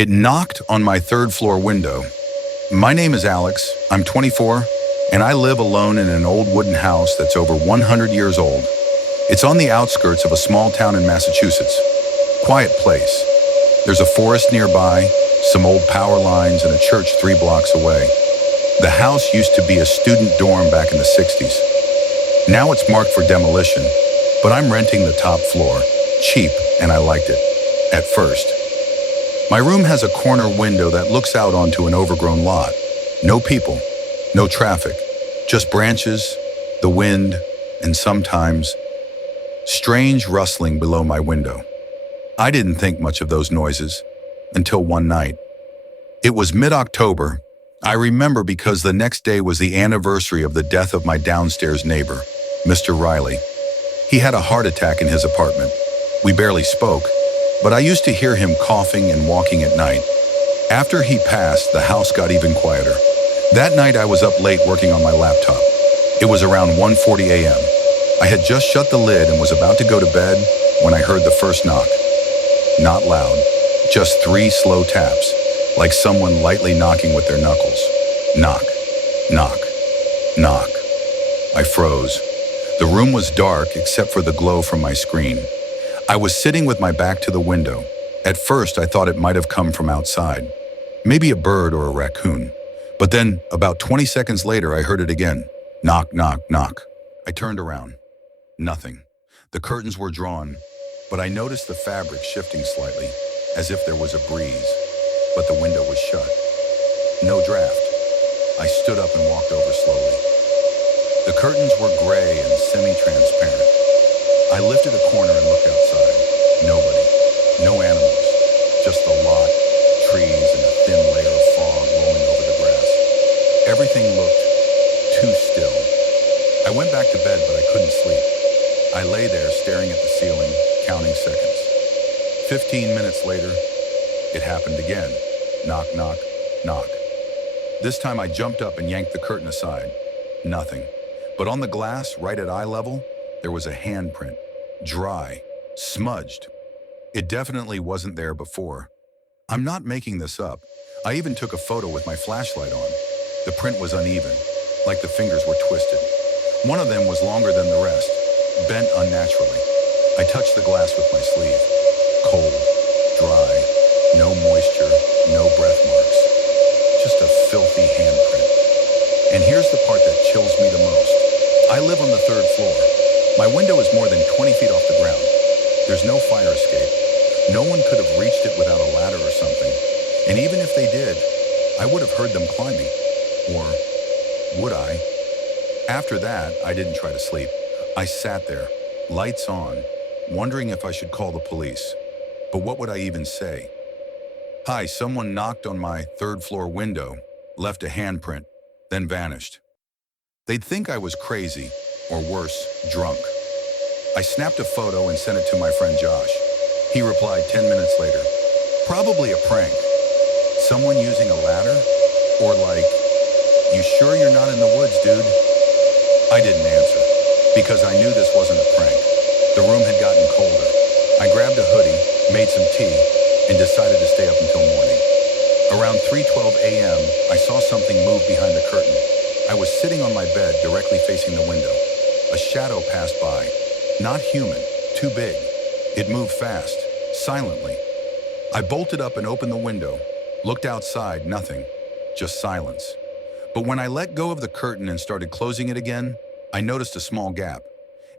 It knocked on my third floor window. My name is Alex, I'm 24, and I live alone in an old wooden house that's over 100 years old. It's on the outskirts of a small town in Massachusetts. Quiet place. There's a forest nearby, some old power lines, and a church 3 blocks away. The house used to be a student dorm back in the 60s. Now it's marked for demolition, but I'm renting the top floor. Cheap, and I liked it. At first. My room has a corner window that looks out onto an overgrown lot. No people, no traffic, just branches, the wind, and sometimes strange rustling below my window. I didn't think much of those noises until one night. It was mid-October. I remember because the next day was the anniversary of the death of my downstairs neighbor, Mr. Riley. He had a heart attack in his apartment. We barely spoke, but I used to hear him coughing and walking at night. After he passed, the house got even quieter. That night I was up late working on my laptop. It was around 1:40 a.m. I had just shut the lid and was about to go to bed when I heard the first knock. Not loud, just 3 slow taps, like someone lightly knocking with their knuckles. Knock, knock, knock. I froze. The room was dark except for the glow from my screen. I was sitting with my back to the window. At first, I thought it might have come from outside. Maybe a bird or a raccoon. But then, about 20 seconds later, I heard it again. Knock, knock, knock. I turned around. Nothing. The curtains were drawn, but I noticed the fabric shifting slightly, as if there was a breeze. But the window was shut. No draft. I stood up and walked over slowly. The curtains were gray and semi-transparent. I lifted a corner and looked outside. Nobody. No animals. Just the lot, trees, and a thin layer of fog rolling over the grass. Everything looked too still. I went back to bed, but I couldn't sleep. I lay there staring at the ceiling, counting seconds. 15 minutes later, it happened again. Knock, knock, knock. This time I jumped up and yanked the curtain aside. Nothing. But on the glass, right at eye level, there was a handprint. Dry. Smudged. It definitely wasn't there before. I'm not making this up. I even took a photo with my flashlight on. The print was uneven, like the fingers were twisted. One of them was longer than the rest, bent unnaturally. I touched the glass with my sleeve. Cold. Dry. No moisture. No breath marks. Just a filthy handprint. And here's the part that chills me the most. I live on the 3rd floor. My window is more than 20 feet off the ground. There's no fire escape. No one could have reached it without a ladder or something. And even if they did, I would have heard them climbing. Or would I? After that, I didn't try to sleep. I sat there, lights on, wondering if I should call the police. But what would I even say? Hi, someone knocked on my 3rd floor window, left a handprint, then vanished. They'd think I was crazy, or worse, drunk. I snapped a photo and sent it to my friend Josh. He replied 10 minutes later, probably a prank. Someone using a ladder? Or like, you sure you're not in the woods, dude? I didn't answer, because I knew this wasn't a prank. The room had gotten colder. I grabbed a hoodie, made some tea, and decided to stay up until morning. Around 3:12 a.m., I saw something move behind the curtain. I was sitting on my bed directly facing the window. A shadow passed by. Not human, too big. It moved fast, silently. I bolted up and opened the window, looked outside, nothing, just silence. But when I let go of the curtain and started closing it again, I noticed a small gap.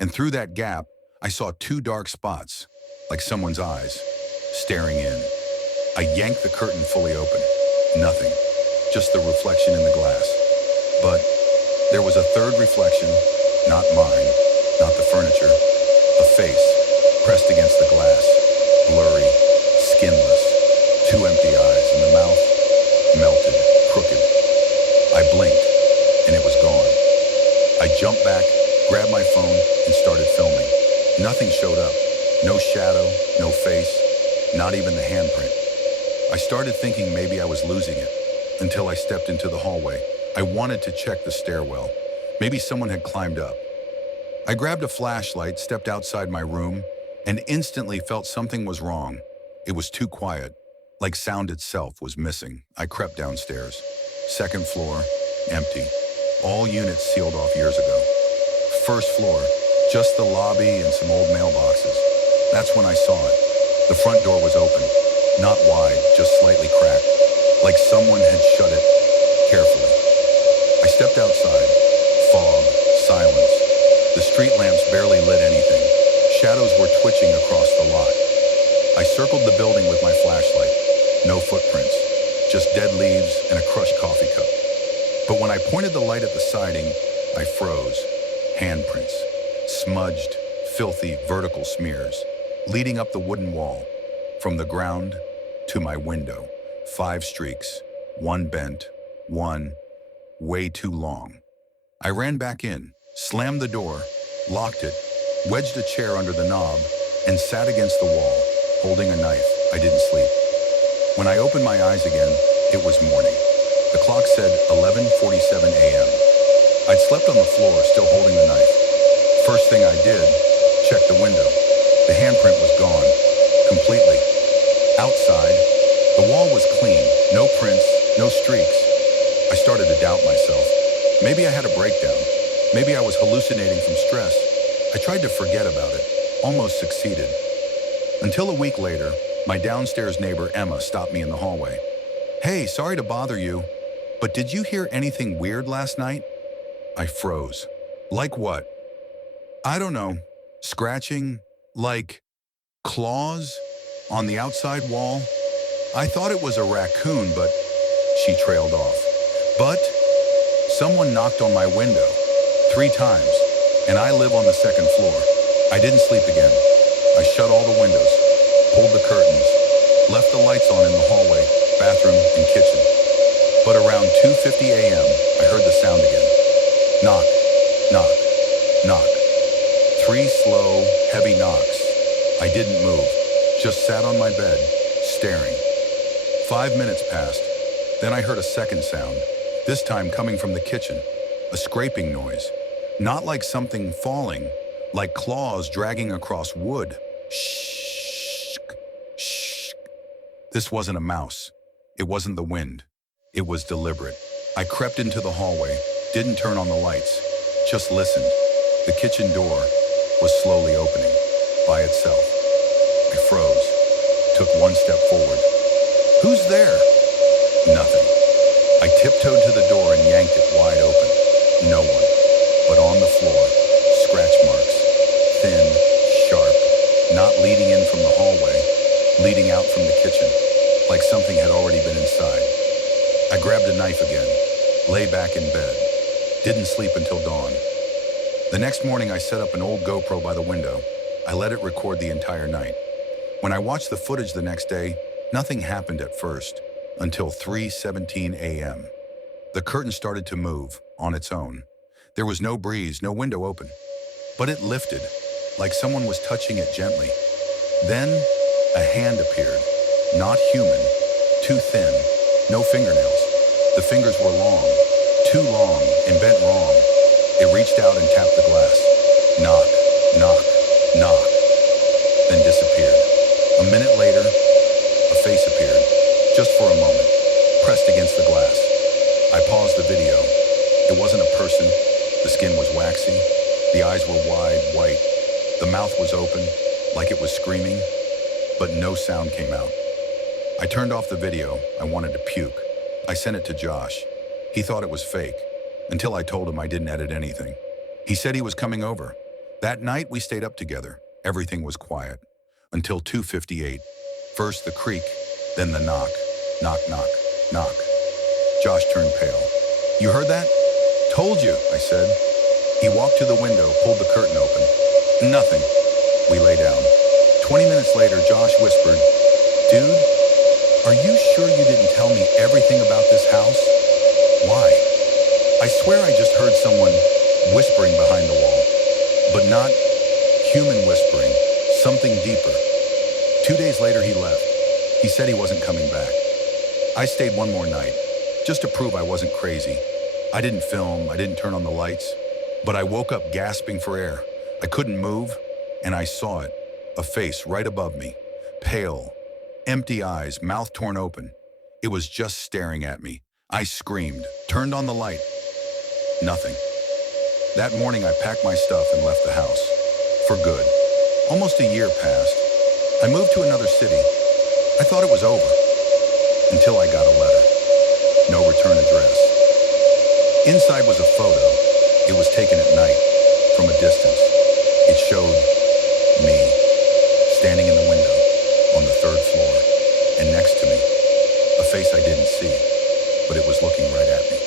And through that gap, I saw 2 dark spots, like someone's eyes, staring in. I yanked the curtain fully open. Nothing, just the reflection in the glass. But there was a 3rd reflection, not mine, not the furniture, a face pressed against the glass, blurry, skinless, 2 empty eyes, and the mouth melted, crooked. I blinked, and it was gone. I jumped back, grabbed my phone, and started filming. Nothing showed up. No shadow, no face, not even the handprint. I started thinking maybe I was losing it, until I stepped into the hallway. I wanted to check the stairwell. Maybe someone had climbed up. I grabbed a flashlight, stepped outside my room, and instantly felt something was wrong. It was too quiet. Like sound itself was missing. I crept downstairs. Second floor, empty. All units sealed off years ago. First floor, just the lobby and some old mailboxes. That's when I saw it. The front door was open. Not wide, just slightly cracked. Like someone had shut it carefully. I stepped outside. Fog, silence. The street lamps barely lit anything. Shadows were twitching across the lot. I circled the building with my flashlight. No footprints, just dead leaves and a crushed coffee cup. But when I pointed the light at the siding, I froze. Handprints, smudged, filthy, vertical smears, leading up the wooden wall. From the ground to my window, 5 streaks, one bent, one way too long. I ran back in, slammed the door, locked it, wedged a chair under the knob, and sat against the wall, holding a knife. I didn't sleep. When I opened my eyes again, it was morning. The clock said 11:47 a.m. I'd slept on the floor, still holding the knife. First thing I did, check the window. The handprint was gone, completely. Outside, the wall was clean, no prints, no streaks. I started to doubt myself. Maybe I had a breakdown. Maybe I was hallucinating from stress. I tried to forget about it, almost succeeded. Until a week later, my downstairs neighbor Emma stopped me in the hallway. "Hey, sorry to bother you, but did you hear anything weird last night?" I froze. "Like what?" "I don't know. Scratching? Like claws? On the outside wall?" I thought it was a raccoon, but she trailed off. "But someone knocked on my window 3 times, and I live on the second floor." I didn't sleep again. I shut all the windows, pulled the curtains, left the lights on in the hallway, bathroom, and kitchen. But around 2:50 a.m., I heard the sound again. Knock, knock, knock. 3 slow, heavy knocks. I didn't move, just sat on my bed, staring. 5 minutes passed. Then I heard a second sound, this time coming from the kitchen, a scraping noise. Not like something falling, like claws dragging across wood. Shh, shh. This wasn't a mouse. It wasn't the wind. It was deliberate. I crept into the hallway, didn't turn on the lights, just listened. The kitchen door was slowly opening, by itself. I froze, took 1 step forward. "Who's there?" Nothing. I tiptoed to the door and yanked it wide open. No one. But on the floor, scratch marks. Thin, sharp, not leading in from the hallway, leading out from the kitchen, like something had already been inside. I grabbed a knife again, lay back in bed. Didn't sleep until dawn. The next morning I set up an old GoPro by the window. I let it record the entire night. When I watched the footage the next day, nothing happened at first, until 3:17 a.m. The curtain started to move, on its own. There was no breeze, no window open. But it lifted, like someone was touching it gently. Then, a hand appeared. Not human, too thin, no fingernails. The fingers were long, too long, and bent wrong. It reached out and tapped the glass. Knock, knock, knock. Then disappeared. A minute later, a face appeared, just for a moment, pressed against the glass. I paused the video. It wasn't a person. The skin was waxy. The eyes were wide, white. The mouth was open, like it was screaming, but no sound came out. I turned off the video. I wanted to puke. I sent it to Josh. He thought it was fake, until I told him I didn't edit anything. He said he was coming over. That night, we stayed up together. Everything was quiet. Until 2:58. First the creak, then the knock. Knock, knock, knock. Josh turned pale. "You heard that?" "Told you," I said. He walked to the window, pulled the curtain open. "Nothing." We lay down. 20 minutes later, Josh whispered, "Dude, are you sure you didn't tell me everything about this house?" "Why?" "I swear I just heard someone whispering behind the wall. But not human whispering, something deeper." 2 days later, he left. He said he wasn't coming back. I stayed 1 more night, just to prove I wasn't crazy. I didn't film, I didn't turn on the lights, but I woke up gasping for air. I couldn't move, and I saw it, a face right above me, pale, Empty eyes, mouth torn open. It was just staring at me. I screamed, turned on the light. Nothing. That morning, I packed my stuff and left the house. For good. Almost a year passed. I moved to another city. I thought it was over. Until I got a letter. No return address. Inside was a photo. It was taken at night, from a distance. It showed me, standing in the window, on the third floor, and next to me, a face I didn't see, but it was looking right at me.